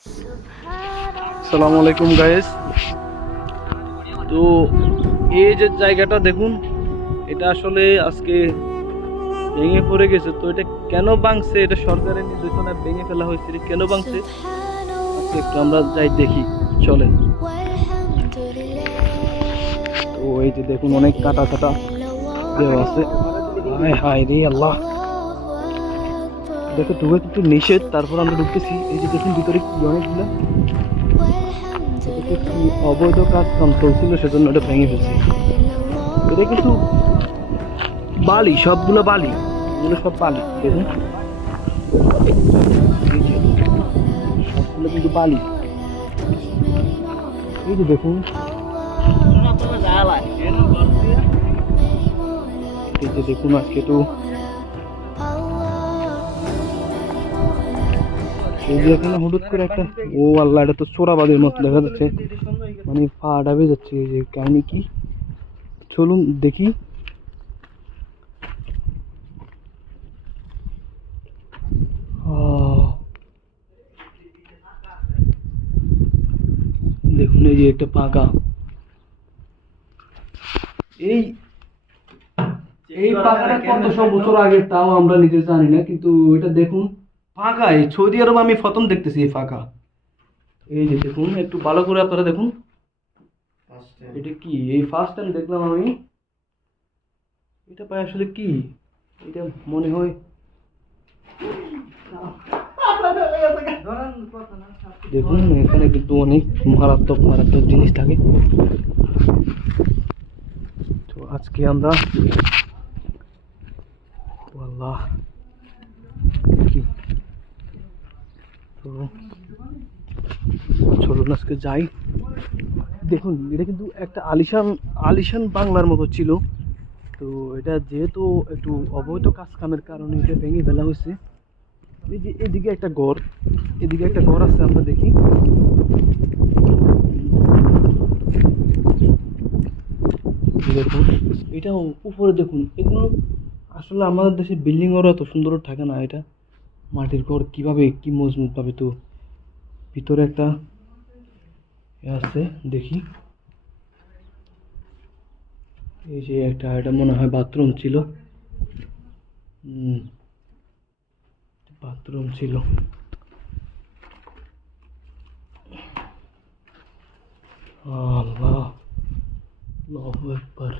আসসালামু আলাইকুম গাইস। তো এই যে জায়গাটা দেখুন, এটা আসলে আজকে ভেঙে পড়ে গেছে। তো এটা কেন ভাঙছে, এটা সরকারের নির্দেশনায় ভেঙে ফেলা হয়েছে, কেন ভাঙছে আজকে একটু আমরা যাই দেখি, চলেন। তো এই যে দেখুন, অনেক কাটা কাটা দেওয়া আছে। হায় হায় রে আল্লাহ, দেখো ঢুকে কিন্তু নিষেধ, তারপর আমরা ঢুকতেছি। এই যে দেখুন ভিতরে কি অনেকগুলো কি অবৈধ কাজ কাম চলছিল, সেজন্য এটা ভেঙে ফেলছে। এটা কিন্তু বালি, সবগুলো বালি, এগুলো সব বালি দেখুন, সবগুলো কিন্তু বালি। এই যে দেখুন, এই যে দেখুন আজকে তো এই যে এখানে হঠাৎ করে একটা, ও আল্লাহ, এটা তো চোরাবাদের মতো দেখা যাচ্ছে, মানে পা ডাবে যাচ্ছে। এই যে কাহিনী কি, চলুন দেখি। দেখুন এই যে একটা পাকা, এই এই পাকাটা কত বছর আগে তাও আমরা নিজে জানি না, কিন্তু এটা দেখুন ফাঁকা। এই সৌদি আরব আমি প্রথম দেখতেছি এই ফাঁকা। এই যে দেখুন, একটু ভালো করে আপনারা দেখুন, এটা কি, এই ফার্স্ট টাইম দেখলাম আমি এটা পাই। আসলে কি এটা, মনে হয় দেখুন এখানে কিন্তু অনেক মারাত্মক মারাত্মক জিনিস থাকে। তো আজকে আমরা, আল্লাহ, কি, তো চলুন আজকে যাই। দেখুন এটা কিন্তু একটা আলিশান আলিশান বাংলার মতো ছিল। তো এটা যেহেতু একটু অবৈধ কাজ কামের কারণে এটা ভেঙে ফেলা হয়েছে। এই যে এদিকে একটা ঘর, এদিকে একটা ঘর আছে, আমরা দেখি। দেখুন এটাও উপরে দেখুন, এগুলো আসলে আমাদের দেশে বিল্ডিং ঘর এত সুন্দর থাকে না। এটা মাটির ঘর, কিভাবে কি মজবুত ভাবে। তো ভিতরে একটা আছে, দেখি। এই যে একটা, এটা মনে হয় বাথরুম ছিল, বাথরুম ছিল। আল্লাহ, আল্লাহু আকবার।